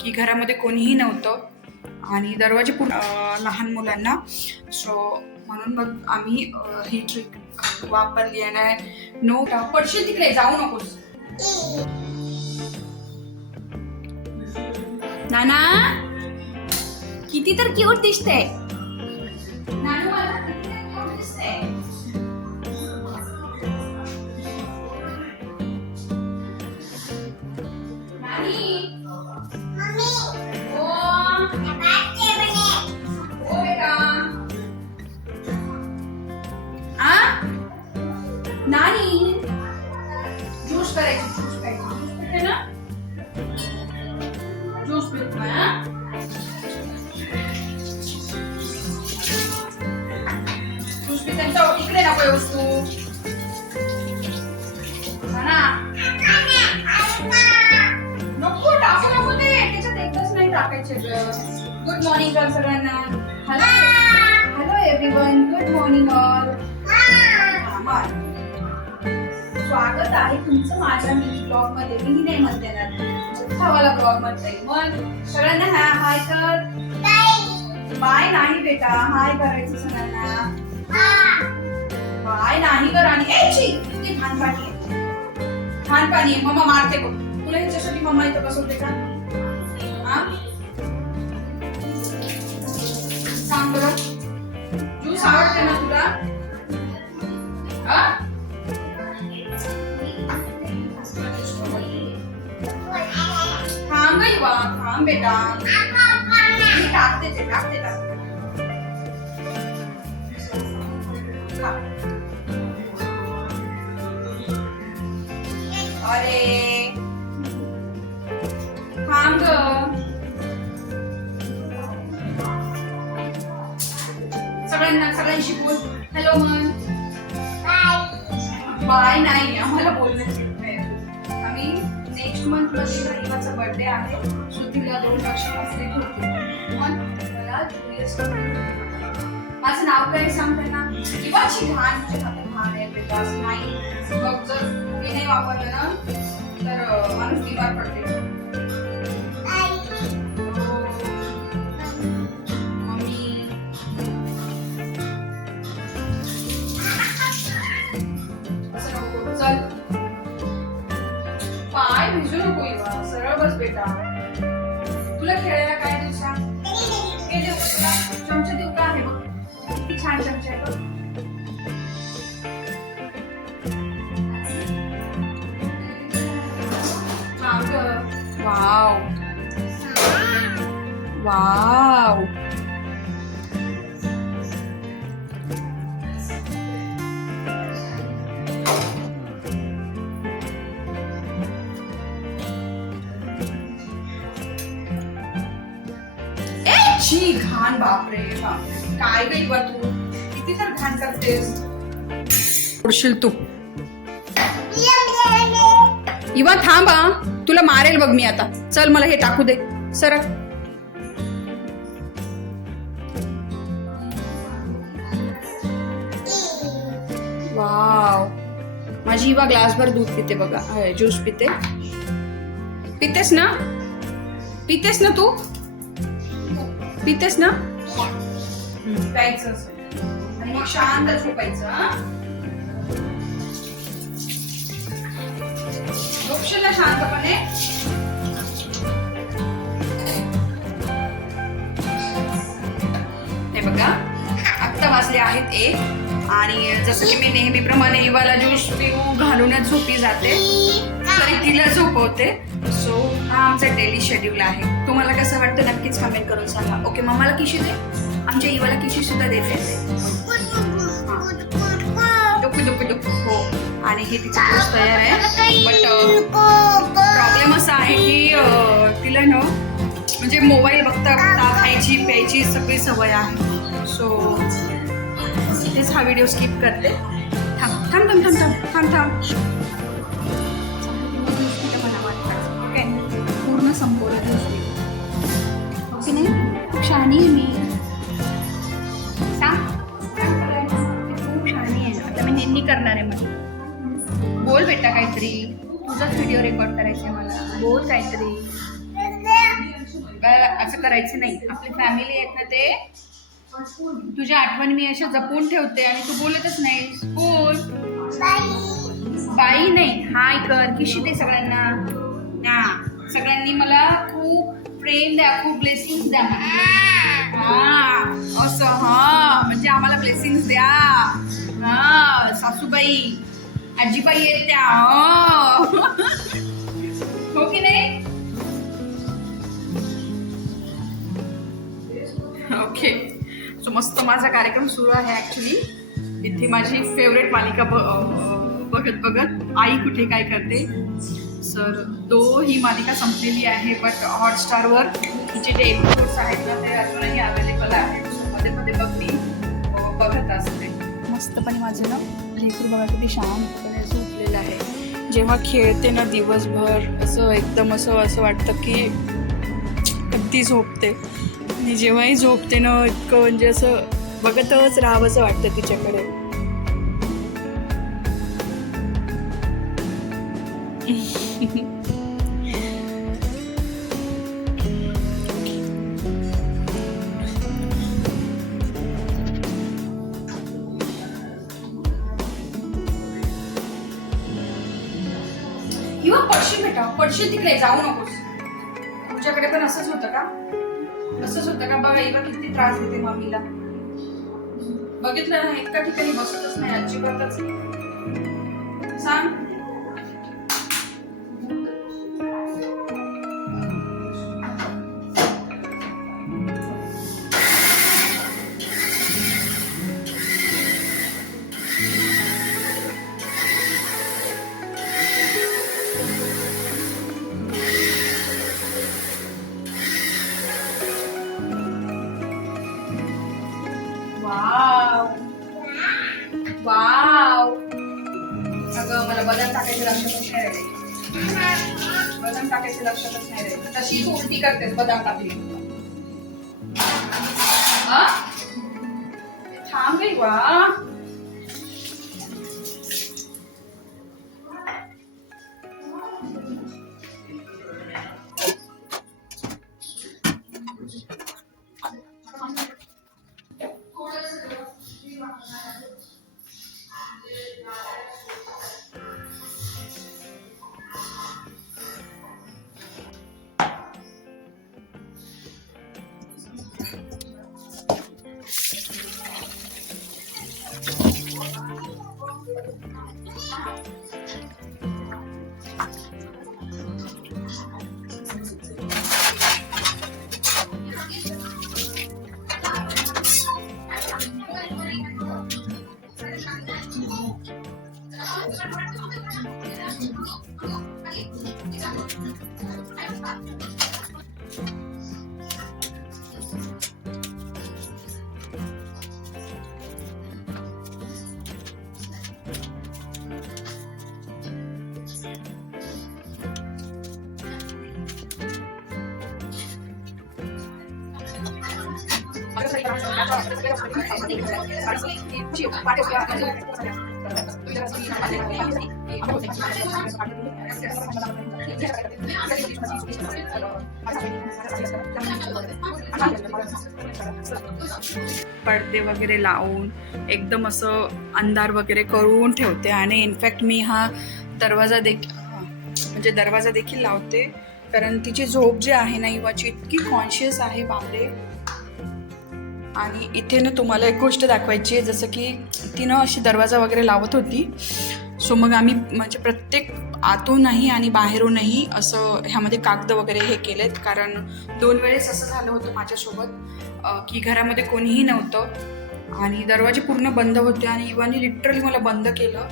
की घरामध्ये कोणीही नव्हतं आणि दरवाजे लहान मुलांना. सो म्हणून मग आम्ही ही ट्रिक वापरली आणि नो पडशील तिकडे, जाऊ नकोस. नाना किती तर क्यूट दिसते. नानू मला किती तर क्यूट दिसते. नानी ज्यूस करायची, ज्यूस प्यायची. ज्यूस पिते ना, ज्यूस पितो ना. ज्यूस पिते ना, इकडे नको येऊस तू. नको टाकू नको ते, त्याच्यात एकच नाही टाकायचे. गुड मॉर्निंग कर सगळ्यांना. Hello hello everyone, good morning all. स्वागत आहे तुमचं माझ्या मिनी ब्लॉग मध्ये. मी नाही म्हणते ना, हवाला ब्लॉग म्हणते. मग सगळ्यांना हाय कर. बाय नाही बेटा, हाय करायचं सगळ्यांना. बाय नाही कर. आणि किती घाण पाणी आहे, घाण पाणी आहे. मम्मा मारते बघ तुला. ह्याच्यासाठी मम्मा इथं बसवते का? सांग बरं, ज्यूस आवडते ना तुला? थांब गई बा, थांब बेटा. टाकते ते, टाकते टाकते. अरे थांब ग. सगळ्यांशी बोल. हॅलो म्हण. बाय नाही, आम्हाला बोलण्याची. आम्ही नेक्स्ट मंथ मध्ये रविवारचा बर्थडे आहे. सो तिला 2 वर्ष कंप्लीट होते. माझं नाव काय सांग त्यांना. किंवा घाण म्हणजे घाण आहे बेटा असं नाही. मग जर मी नाही वापरलं ना तर माणूस बिमार पडते. मम्मी असं नको. चल पाय भिजू नको इवा, सरळ बस बेटा. तुला खेळायला काय देऊ सांग? हे देऊ तुला? चमचा देऊ का? आहे बघ, किती छान चमचा आहे बघ. Wow wow. ची घाण. बापरे बापरे, काय बाई बा तू, किती तर घाण करतेस. पडशील तू. इवा थांबा, तुला मारेल बघ मी आता. चल मला हे टाकू दे. सरक. वाव. माझी इवा ग्लासभर दूध पिते बघा, ज्यूस पिते. पितेस ना, पितेस ना तू, पितेस ना. प्यायचं आणि मग शांत झोपायचं. झोपशील ना शांतपणे. हे बघा, आत्ता वाजले आहेत 1 आणि जसं की मी नेहमीप्रमाणे इवाला ज्यूस पिऊ घालूनच झोपी जाते, तरी तिला झोपवते. सो हा आमचा डेली शेड्यूल आहे. तुम्हाला कसं वाटतं नक्कीच कमेंट करून सांगा. ओके, मम्माला किशी दे. आमच्या इवाला किशी सुद्धा देते. डुकू डुकू डुकू. हो, आणि हे तिचं ज्यूस तयार आहे. बट प्रॉब्लेम असा आहे की तिला ना म्हणजे मोबाईल बघता बघता खायची प्यायची सगळी सवय आहे. सो तेच हा व्हिडिओ स्किप करते. थांब थांब थांब थांब थांब थांब थांब. ओके, पूर्ण संपवलं ज्यूस. ओके नाही, खूप शहाणी आहे मी. सांग, खूप शहाणी आहे. आता मी नेहमी करणार आहे. मला बोल बेटा काहीतरी, तुझाच व्हिडिओ रेकॉर्ड करायचा आहे मला. बोल काहीतरी. असं करायचं नाही. आपली फॅमिली आहेत ना, ते तुझ्या आठवण मी अशा जपून ठेवते आणि तू बोलतच नाही. बोल. बाई नाही, हाय कर, किशी दे सगळ्यांना. हा, सगळ्यांनी मला खूप प्रेम द्या, खूप ब्लेसिंग्स द्या. हा असं, हा म्हणजे आम्हाला ब्लेसिंग्स द्या. हा, सासूबाई आजीबाई आहेत त्या. हो की नाही? ओके. सो मस्त माझा कार्यक्रम सुरू आहे. ऍक्च्युली इथे माझी फेवरेट मालिका बघत बघत आई कुठे काय करते. सर ही मालिका संपलेली आहे, बट हॉटस्टारवर तिचे जे एपिसोड्स आहेत ना, ते अजूनही अवेलेबल आहेत. मध्ये मध्ये बघत असते. मस्तपणे माझं ना लेकरू बघा किती शांतपणे झोपलेलं आहे. जेव्हा खेळते ना दिवसभर असं एकदम असं वाटतं की कधी झोपते. आणि जेव्हाही झोपते ना इतकं म्हणजे असं बघतच राहावंसं वाटतं तिच्याकडे. किंवा पडशील बेटा, पडशील तिकडे, जाऊ नकोस. तुझ्याकडे पण असंच होतं का? असंच होतं का? बघा इवा किती त्रास देते मम्मीला. बघितलं ना, एका ठिकाणी बसतच नाही अजिबातच. सांग. Wow wow. अगं मला बदाम टाकायचं लक्षातच नाही राहिले. बदाम टाकायचं लक्षातच नाही राहिले. तशी तू उलटी करतेस बदाम टाकली. थांब गई. वा पडदे वगैरे लावून एकदम असं अंधार वगैरे करून ठेवते. आणि इनफॅक्ट मी हा दरवाजा देखील लावते, कारण तिची झोप जी आहे ना इवाची इतकी कॉन्शियस आहे बापरे. आणि इथे ना तुम्हाला एक गोष्ट दाखवायची आहे, जसं की तिनं अशी दरवाजा वगैरे लावत होती. सो मग आम्ही म्हणजे प्रत्येक आतूनही आणि बाहेरूनही असं ह्यामध्ये कागद वगैरे हे केलेत, कारण 2 वेळेस असं झालं होतं माझ्यासोबत की घरामध्ये कोणीही नव्हतं आणि दरवाजे पूर्ण बंद होते आणि इवानी लिटरली मला बंद केलं.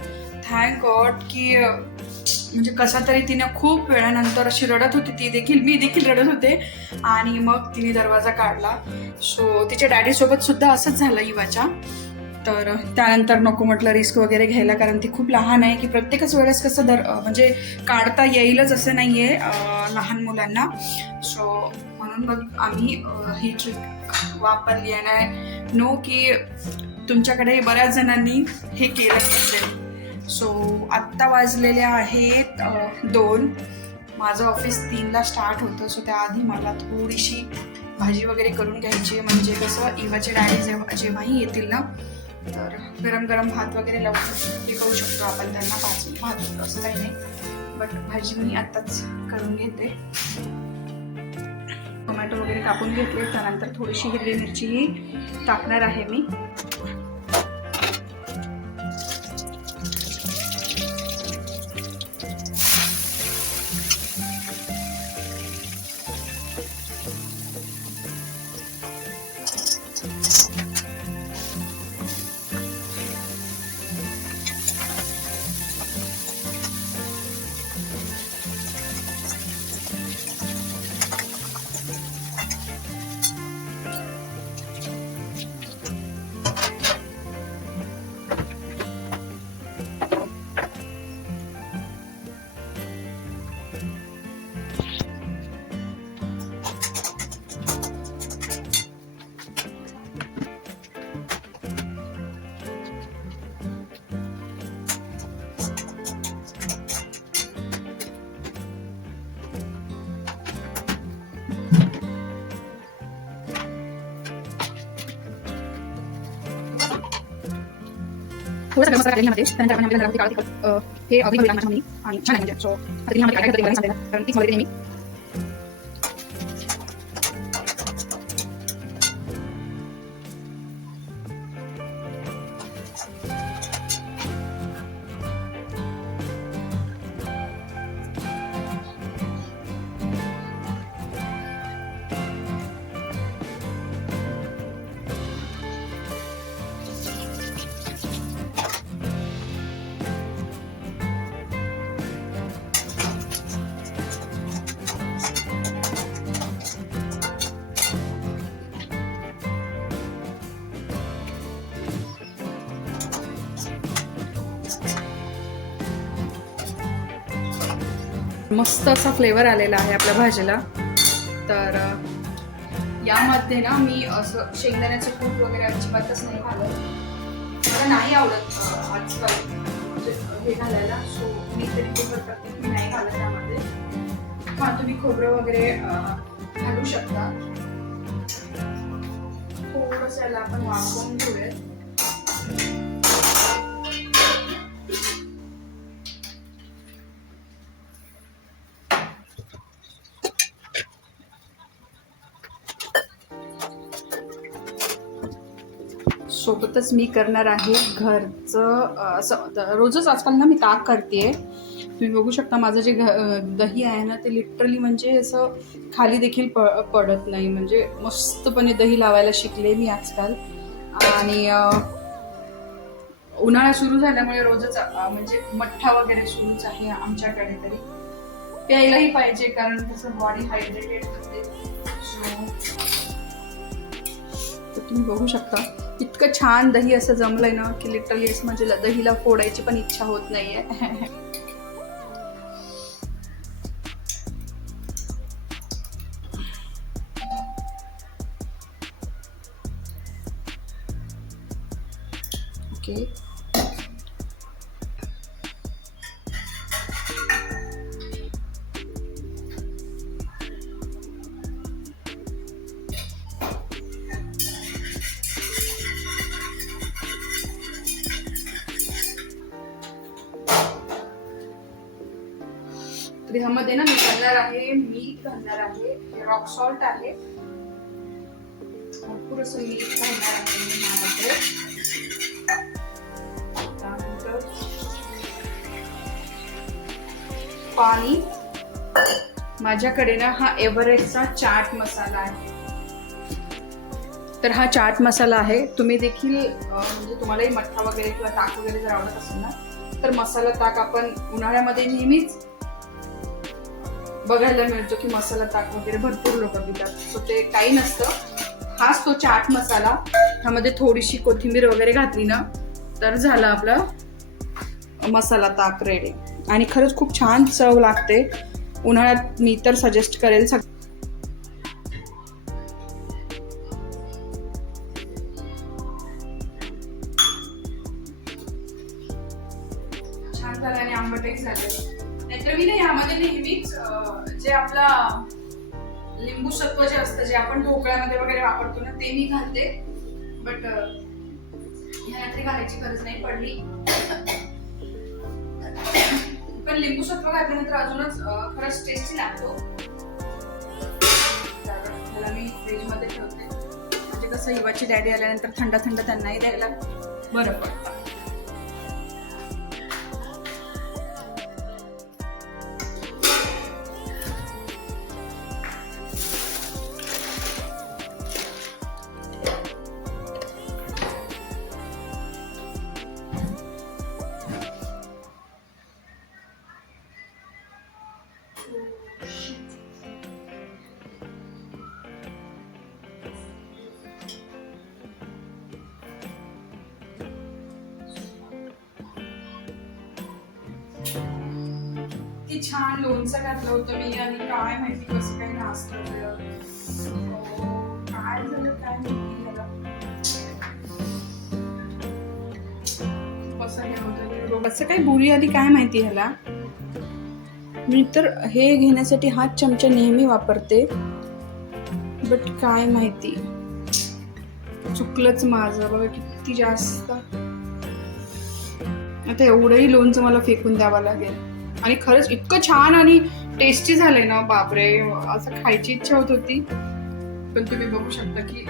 थँक गॉड की म्हणजे कसा तरी तिने खूप वेळानंतर अशी रडत होती, मी देखील रडत होते आणि मग तिने दरवाजा काढला. सो तिच्या डॅडीसोबत सुद्धा असंच झालं इवाच्या. तर त्यानंतर नको म्हटलं रिस्क वगैरे घ्यायला, कारण ती खूप लहान आहे की प्रत्येकच वेळेस कसं म्हणजे काढता येईलच असं नाही आहे लहान मुलांना. सो म्हणून मग आम्ही ही ट्रिक वापरली. आणि नो की तुमच्याकडे बऱ्याच जणांनी हे केलं असेल. सो आत्ता वाजलेले आहेत 2 माझं ऑफिस 3ला स्टार्ट होतं, सो त्याआधी मला थोडीशी भाजी वगैरे करून घ्यायची, म्हणजे कसं इवाचे डॅडी जेव्हाही येतील ना, तर गरम गरम भात वगैरे लवकर हे करू शकतो आपण त्यांना, 5 भात असं काही नाही. बट भाजी मी आत्ताच करून घेते. टोमॅटो वगैरे कापून घेतले, त्यानंतर थोडीशी हिरवी मिरचीही टाकणार आहे मी. थोडं सगळं मसाला मध्ये त्यानंतर आपण आपल्याला काळा तिखट हे अगदी हवी लागणार आणि छान आहे. म्हणजे सो आता तिने काय करते सांगते कारण तीच मला मी मस्त असा फ्लेवर आलेला आहे आपल्या भाजीला. तर यामध्ये ना मी असं शेंगदाण्याचं कूट वगैरे अजिबातच नाही घालत, मला नाही आवडत आजकाल म्हणजे हे घालायला. सो मी तरी प्रिफर करते की नाही घालत त्यामध्ये. हां, तुम्ही खोबरं वगैरे घालू शकता. थोडंसं याला आपण वाफवून घेऊयात. सोबतच मी करणार आहे घरचं असं रोजच आजकाल ना मी ताक करते. तुम्ही बघू शकता माझं जे दही आहे ना ते लिटरली म्हणजे असं खाली देखील पडत नाही. म्हणजे मस्तपणे दही लावायला शिकले मी आजकाल. आणि उन्हाळा सुरू झाल्यामुळे रोजच म्हणजे मठ्ठा वगैरे सुरूच आहे आमच्याकडे. तरी प्यायलाही पाहिजे कारण त्याचं बॉडी हायड्रेटेड होते. तर तुम्ही बघू शकता इतकं छान दही असं जमलंय ना की लिटरली असं म्हणजे दहीला फोडायची पण इच्छा होत नाहीये. ओके, तर ह्यामध्ये ना मी घालणार आहे मीठ, घालणार आहे रॉक सॉल्ट आहे, भरपूर असं मीठ घालणार आहे मी ह्यामध्ये. त्यानंतर पाणी. माझ्याकडे ना हा एव्हरेस्टचा चाट मसाला आहे. तर हा चाट मसाला आहे. तुम्ही देखील म्हणजे तुम्हालाही मठ्ठा वगैरे किंवा ताक वगैरे जर आवडत असेल ना तर मसाला ताक आपण उन्हाळ्यामध्ये नेहमीच बघायला मिळतो की मसाला ताक वगैरे भरपूर लोक पितात. सो ते काही नसतं, हाच तो चाट मसाला. ह्यामध्ये थोडीशी कोथिंबीर वगैरे घातली ना तर झालं आपलं मसाला ताक रेडी. आणि खरंच खूप छान चव लागते. उन्हाळ्यात मी तर सजेस्ट करेल. छान झालं आणि आंबटही झालं. तर मी ना यामध्ये नेहमीच जे आपला लिंबू सत्व जे असतं, जे आपण ढोकळ्यामध्ये वगैरे वापरतो ना, ते मी घालते. बट ह्या रात्री घालायची गरज नाही पडली. पण लिंबू सत्व घातल्यानंतर अजूनच खरंच टेस्टी लागतो. त्याला मी फ्रीज मध्ये ठेवते, म्हणजे कसं युवाची डॅडी आल्यानंतर थंड थंड त्यांनाही द्यायला बरं पडतं. किती छान लोणचं घातलं होतं मी, आणि काय माहिती कसं काही नाचलं. काय झालं काय माहिती याला. कसं काही बुरी आली काय माहिती ह्याला. मी तर हे घेण्यासाठी हाच चमचा नेहमी वापरते, बट काय माहिती चुकलंच माझं. बघा किती जास्त. आता एवढंही लोणचं मला फेकून द्यावं लागेल. आणि खरंच इतकं छान आणि टेस्टी झालंय ना, बापरे, असं खायची इच्छा होत होती. पण तुम्ही बघू शकता की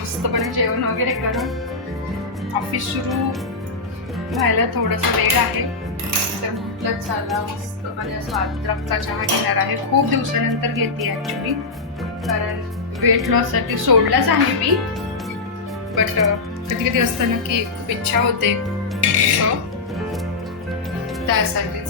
मस्तपणे जेवण वगैरे करून ऑफिस सुरू व्हायला थोडासा वेळ आहे, तर म्हटलं चला मस्त आणि असं अद्रकचा चहा घेणार आहे. खूप दिवसानंतर घेते ऍक्च्युली, कारण वेट लॉस साठी सोडलाच आहे मी, बट कधी कधी असतं ना की खूप इच्छा होते, त्यासाठीच.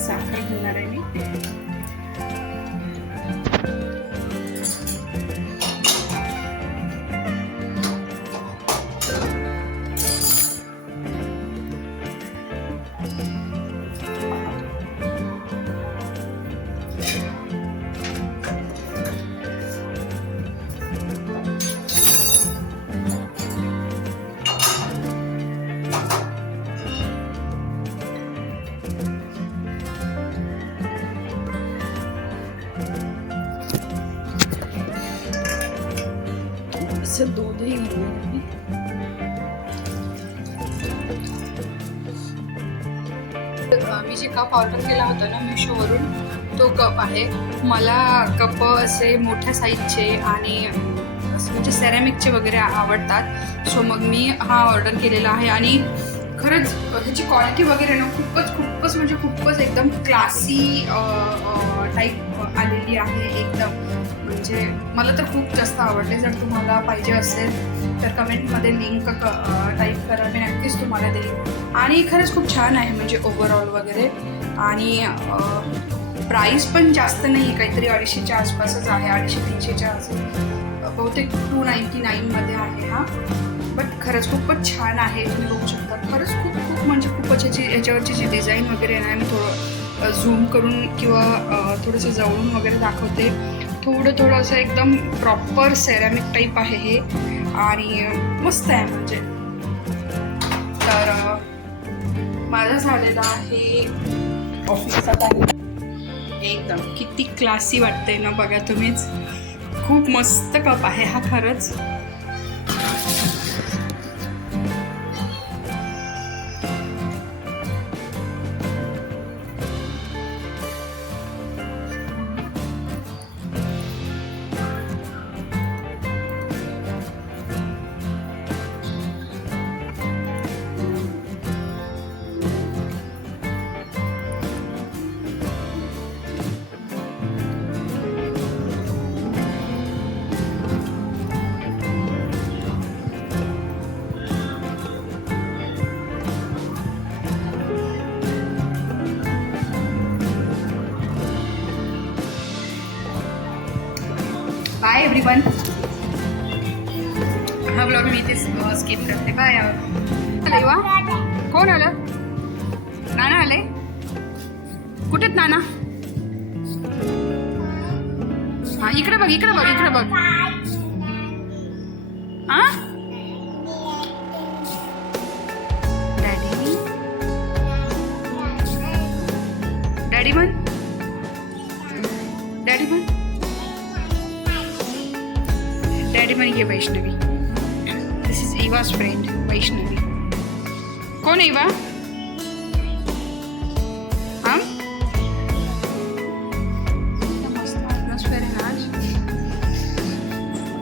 साखर घेणार आहे मी. असं दूधही घेणार आहे. मी जे कप ऑर्डर केला होता ना मिशोवरून, तो कप आहे. मला कप असे मोठ्या साईजचे आणि म्हणजे सेरॅमिकचे वगैरे आवडतात, सो मग मी हा ऑर्डर केलेला आहे. आणि खरंच ह्याची क्वालिटी वगैरे ना खूपच म्हणजे खूपच एकदम क्लासी टाईप आलेली आहे एकदम. म्हणजे मला तर खूप जास्त आवडले. जर तुम्हाला पाहिजे असेल तर कमेंटमध्ये लिंक टाईप करा, मी नक्कीच तुम्हाला देईन. आणि खरंच खूप छान आहे म्हणजे ओव्हरऑल वगैरे. आणि प्राईस पण जास्त नाही, काहीतरी 250च्या आसपासच आहे, 250-300च्या असेल बहुतेक. 299मध्ये आहे हा. बट खरंच खूपच छान आहे, तुम्ही बघू शकता. खरंच खूप म्हणजे खूपच याच्यावरची जी डिझाईन वगैरे आहे ना, मी थोडं झूम करून किंवा थोडंसं जवळून वगैरे दाखवते. थोडं असं एकदम प्रॉपर सेरॅमिक टाईप आहे हे. आणि मस्त आहे म्हणजे. तर माझा झालेला आहे ऑफिसचा टाईम. एकदम किती क्लासी वाटतंय ना, बघा तुम्हीच. खूप मस्त कप आहे हा खरंच. Bye everyone. हा ब्लॉग मी इथे स्किप करते. बाय. आले वा. कोण आलं? नाना आले. कुठेत नाना? हा इकडे बघ. हा डॅडी म्हण. डॅडी म्हण. ये वैष्णवी. दिस इज इवाज फ्रेंड वैष्णवी. कोण इवा? हा मस्त ॲटमॉस्फिअर आहे आज.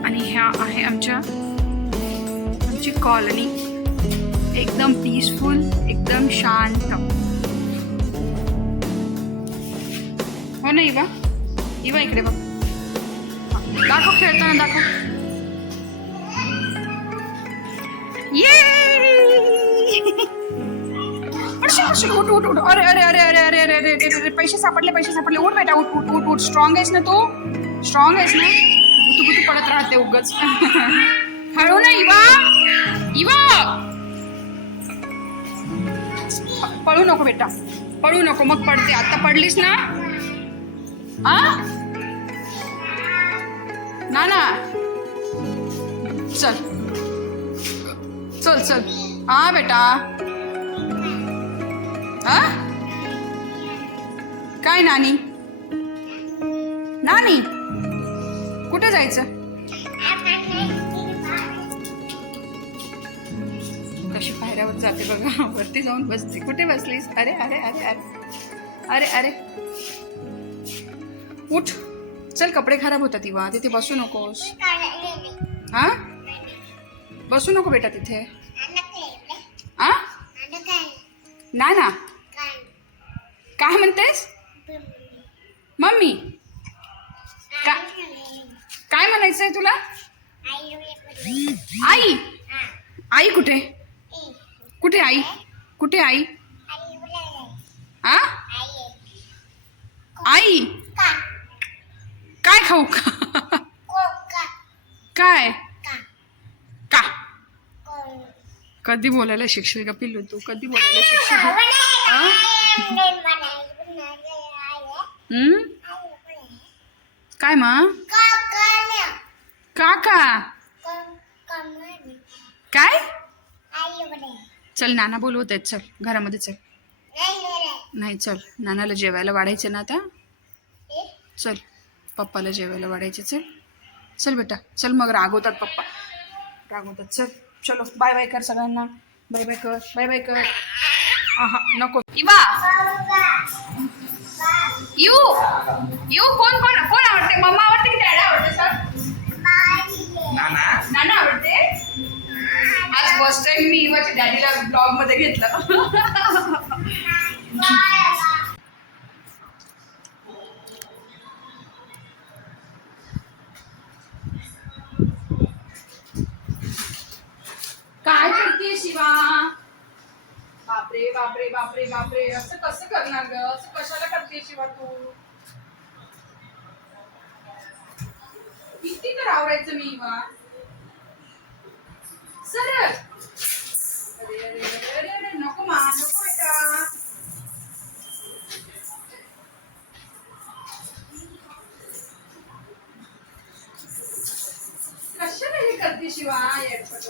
आणि ह्या आहे आमची कॉलनी. एकदम पीसफुल, एकदम शांत. हो ना इवा? इकडे बघ. दाखव खेळताना, दाखव. उठ. अरे पैसे सापडले. उठ बेटा, उठ. स्ट्रॉंग आहेस ना तू? तू पडत राहते उगाच. हळू ना इवा. पळू नको बेटा, पळू नको, मग पडते. आता पडलीस ना? नाना चल. हा बेटा. हा काय नानी कुठे जायचं? कशी पायऱ्यावर जाते बघा. वरती जाऊन बसते. कुठे बसलीस? अरे उठ. चल, कपडे खराब होतात इवा. तिथे बसू नकोस. हा बसू नको बेटा तिथे. ना काय म्हणतेस? मम्मी काय म्हणायचंय तुला? आई कुठे आई? आई काय खाऊ? काय का? कधी बोलायला शिकशील का पिल्लू तू? कधी बोलायला शिकशील? काय मग? काका काय? चल नाना बोलवत आहेत. चल घरामध्ये चल. नाही चल, नानाला जेवायला वाढायचं ना आता. चल पप्पाला जेवायला वाढायचे. चल बेटा चल. मग रागवतात पप्पा, चल. चलो बाय कर सगळ्यांना. बाय कर. नको इवा. यू कोण आवडते? मम्मा आवडते की डॅडी आवडते? सर नाना आवडते. आज फर्स्ट टाइम मी माझ्या डॅडीला ब्लॉग मध्ये घेतलं. काय करते शिवा? बापरे बापरे बापरे बापरे, असं कसं करणार ग? असं कशाला करते शिवा तू? किती तर आवरायचं मी वा सर. अरे अरे अरे अरे अरे, नको मा, नको बेटा. कशाला हे करते शिवा? येडपट.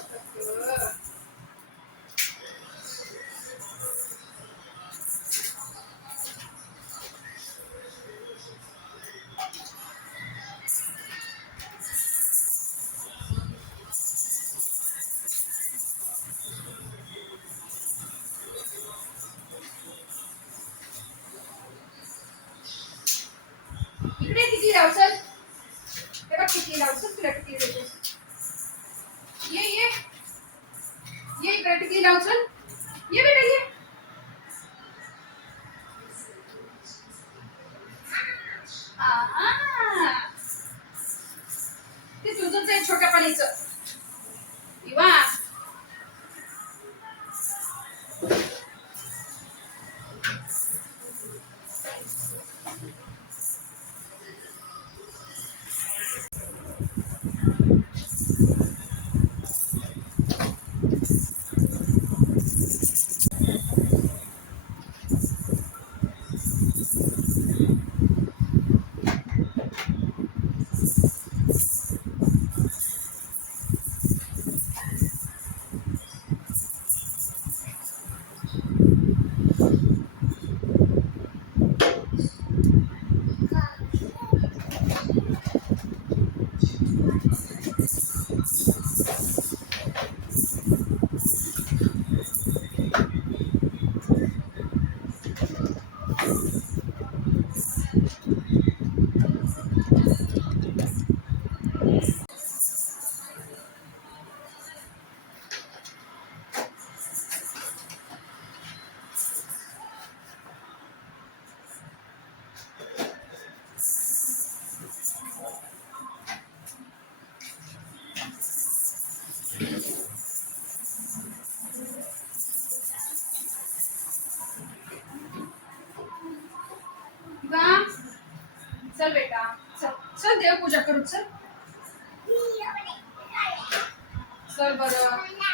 इकडे किती लाव चल. हे बघ किती लाव चल, तुला किती देते. ये ये ये, इकडे किती लाव चल. ये बेटा ये. ते तुझंच आहे छोट्या पाणीचं इवा. चल बेटा, चल चल देवपूजा करू. चल चल बरं.